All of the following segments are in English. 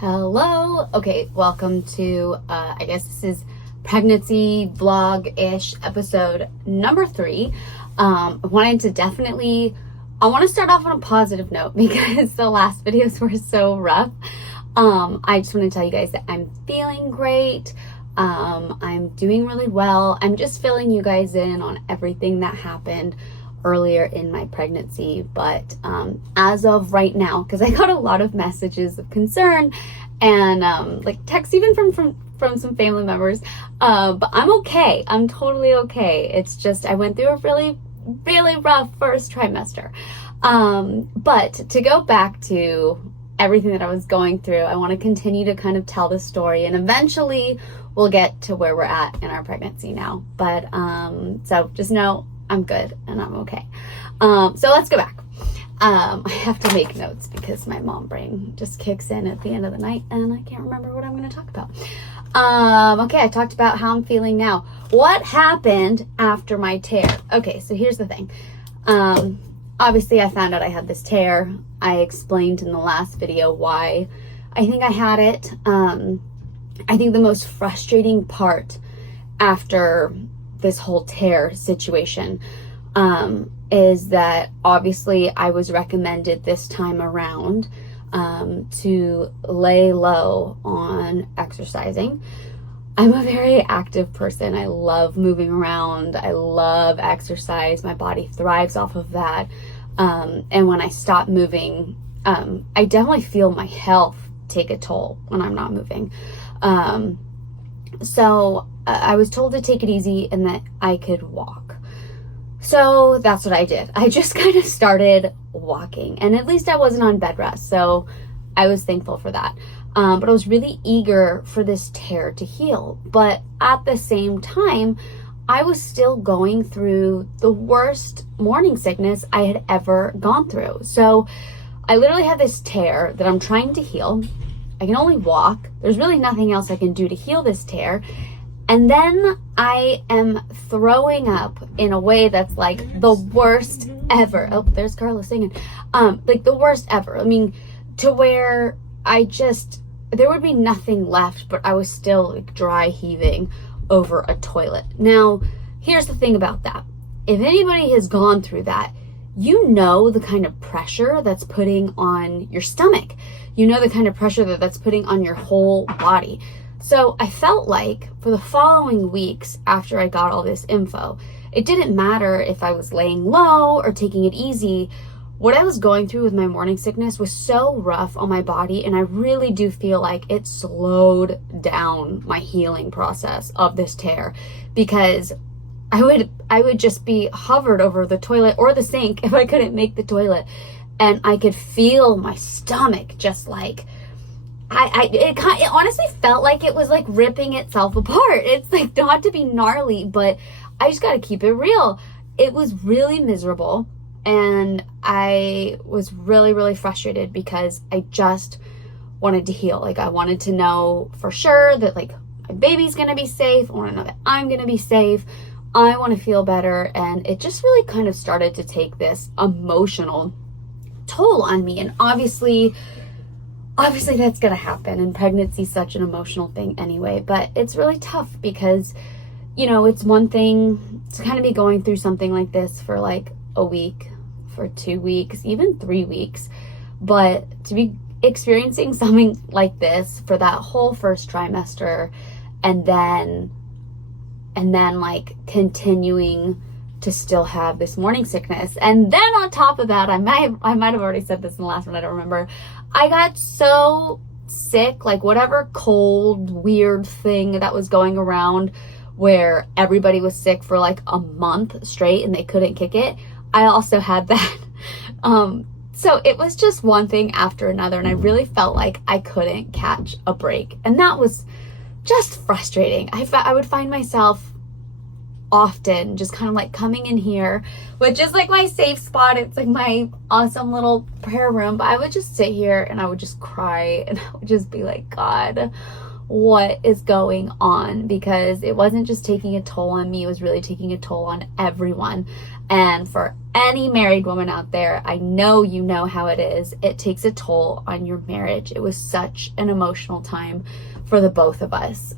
Hello. Okay, welcome to, I guess this is pregnancy vlog-ish episode number 3. I want to start off on a positive note because the last videos were so rough. I just want to tell you guys that I'm feeling great. I'm doing really well. I'm just filling you guys in on everything that happened earlier in my pregnancy, but as of right now, because I got a lot of messages of concern and like texts even from some family members, but I'm okay. I'm totally okay. It's just I went through a really rough first trimester, but to go back to everything that I was going through, I want to continue to kind of tell the story, and eventually we'll get to where we're at in our pregnancy now. But so just know I'm good and I'm okay. So let's go back. I have to make notes because my mom brain just kicks in at the end of the night and I can't remember what I'm going to talk about. Okay, I talked about how I'm feeling now. What happened after my tear? Okay, so here's the thing. Obviously I found out I had this tear. I explained in the last video why I think I had it. I think the most frustrating part after this whole tear situation is that obviously I was recommended this time around to lay low on exercising. I'm a very active person. I love moving around. I love exercise. My body thrives off of that. And when I stop moving, I definitely feel my health take a toll when I'm not moving. So I was told to take it easy and that I could walk. So that's what I did. I just kind of started walking, and at least I wasn't on bed rest. So I was thankful for that. But I was really eager for this tear to heal. But at the same time, I was still going through the worst morning sickness I had ever gone through. So I literally had this tear that I'm trying to heal. I can only walk. There's really nothing else I can do to heal this tear. And then I am throwing up in a way that's like the worst ever. Oh, there's Carla singing. Like the worst ever. I mean, to where there would be nothing left, but I was still like dry heaving over a toilet. Now, here's the thing about that. If anybody has gone through that, you know the kind of pressure that's putting on your stomach. You know the kind of pressure that's putting on your whole body. So I felt like for the following weeks after I got all this info, it didn't matter if I was laying low or taking it easy. What I was going through with my morning sickness was so rough on my body, and I really do feel like it slowed down my healing process of this tear, because I would just be hovered over the toilet or the sink if I couldn't make the toilet, and I could feel my stomach just like it honestly felt like it was like ripping itself apart. It's like not to be gnarly, but I just got to keep it real. It was really miserable, and I was really frustrated because I just wanted to heal. Like I wanted to know for sure that like my baby's gonna be safe. I want to know that I'm gonna be safe. I want to feel better, and it just really kind of started to take this emotional toll on me. And obviously that's gonna happen, and pregnancy is such an emotional thing anyway. But it's really tough because, you know, it's one thing to kind of be going through something like this for like a week, for 2 weeks, even 3 weeks, but to be experiencing something like this for that whole first trimester, and then like continuing to still have this morning sickness. And then on top of that, I might have already said this in the last one, I don't remember. I got so sick, like whatever cold, weird thing that was going around where everybody was sick for like a month straight and they couldn't kick it. I also had that. So it was just one thing after another, and I really felt like I couldn't catch a break. And that was just frustrating. I would find myself often just kind of like coming in here, which is like my safe spot. It's like my awesome little prayer room, but I would just sit here and I would just cry, and I would just be like, God, what is going on, because it wasn't just taking a toll on me, it was really taking a toll on everyone. And for any married woman out there, I know you know how it is. It takes a toll on your marriage. It was such an emotional time for the both of us.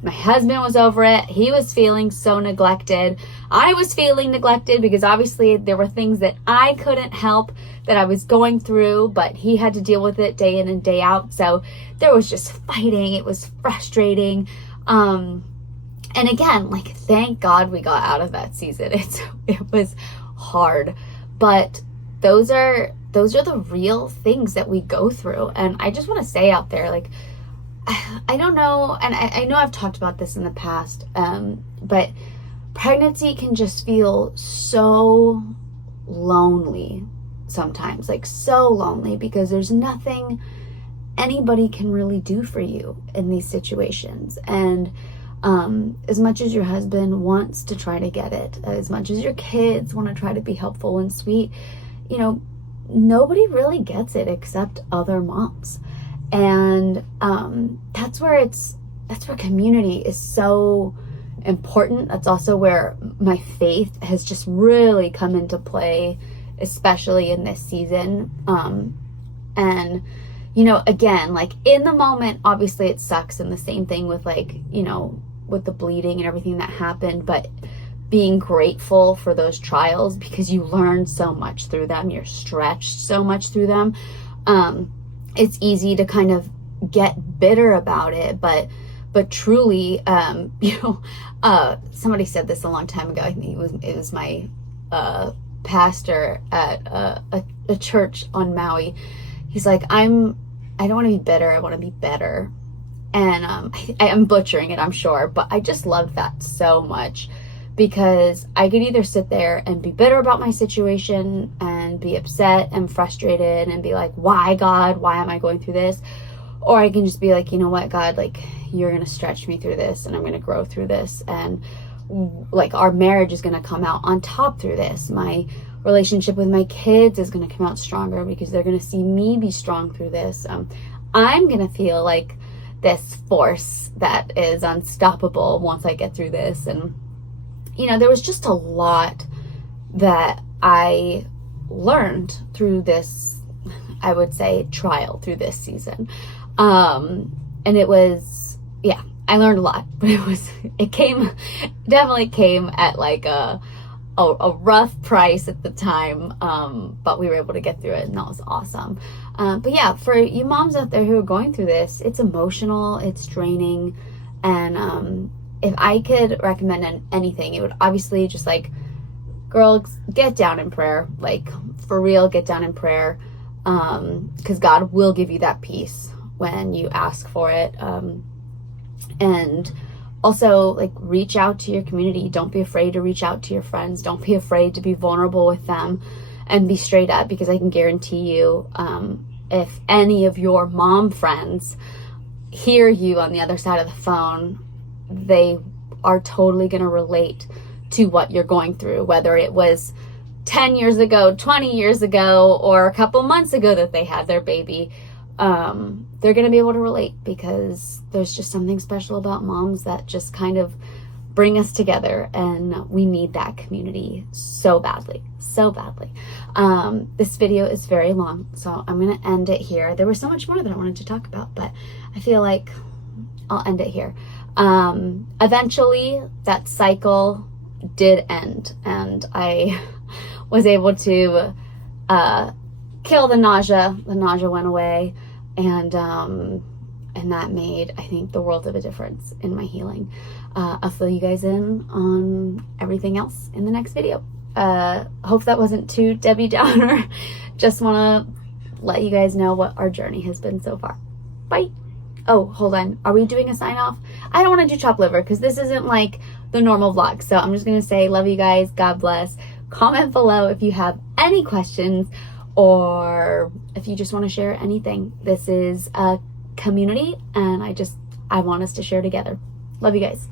My husband was over it. He was feeling so neglected. I was feeling neglected because obviously there were things that I couldn't help that I was going through, but he had to deal with it day in and day out. So there was just fighting. It was frustrating. And again, like, thank God we got out of that season. It was hard, but those are the real things that we go through. And I just want to say out there, like, I don't know, and I know I've talked about this in the past, but pregnancy can just feel so lonely sometimes, like so lonely, because there's nothing anybody can really do for you in these situations. And as much as your husband wants to try to get it, as much as your kids want to try to be helpful and sweet, you know, nobody really gets it except other moms. And that's where community is so important. That's also where my faith has just really come into play, especially in this season. And you know, again, like, in the moment, obviously it sucks, and the same thing with, like, you know, with the bleeding and everything that happened, but being grateful for those trials, because you learn so much through them, you're stretched so much through them. It's easy to kind of get bitter about it, but truly, you know, somebody said this a long time ago. I think it was my pastor at a church on Maui. He's like, I don't want to be bitter, I want to be better. And I'm butchering it, I'm sure, but I just loved that so much, because I could either sit there and be bitter about my situation and be upset and frustrated and be like, why, God, why am I going through this? Or I can just be like, you know what, God, like, you're going to stretch me through this, and I'm going to grow through this. And like, our marriage is going to come out on top through this. My relationship with my kids is going to come out stronger because they're going to see me be strong through this. I'm going to feel like this force that is unstoppable once I get through this. And you know, there was just a lot that I learned through this, I would say, trial through this season. And it was, yeah, I learned a lot, but definitely came at like a rough price at the time. But we were able to get through it, and that was awesome. But yeah, for you moms out there who are going through this, it's emotional, it's draining, and if I could recommend anything, it would obviously just, like, girls, get down in prayer. Like, for real, get down in prayer. Because God will give you that peace when you ask for it. And also, like, reach out to your community. Don't be afraid to reach out to your friends. Don't be afraid to be vulnerable with them and be straight up, because I can guarantee you, if any of your mom friends hear you on the other side of the phone, they are totally going to relate to what you're going through, whether it was 10 years ago, 20 years ago, or a couple months ago that they had their baby. They're going to be able to relate, because there's just something special about moms that just kind of bring us together, and we need that community so badly, so badly. This video is very long, so I'm going to end it here. There was so much more that I wanted to talk about, but I feel like I'll end it here. Eventually that cycle did end, and I was able to kill the nausea. The nausea went away, and that made, I think, the world of a difference in my healing. I'll fill you guys in on everything else in the next video. Hope that wasn't too Debbie Downer. Just want to let you guys know what our journey has been so far. Bye. Oh, hold on. Are we doing a sign off? I don't want to do chopped liver because this isn't like the normal vlog. So I'm just going to say, love you guys. God bless. Comment below if you have any questions, or if you just want to share anything. This is a community, and I want us to share together. Love you guys.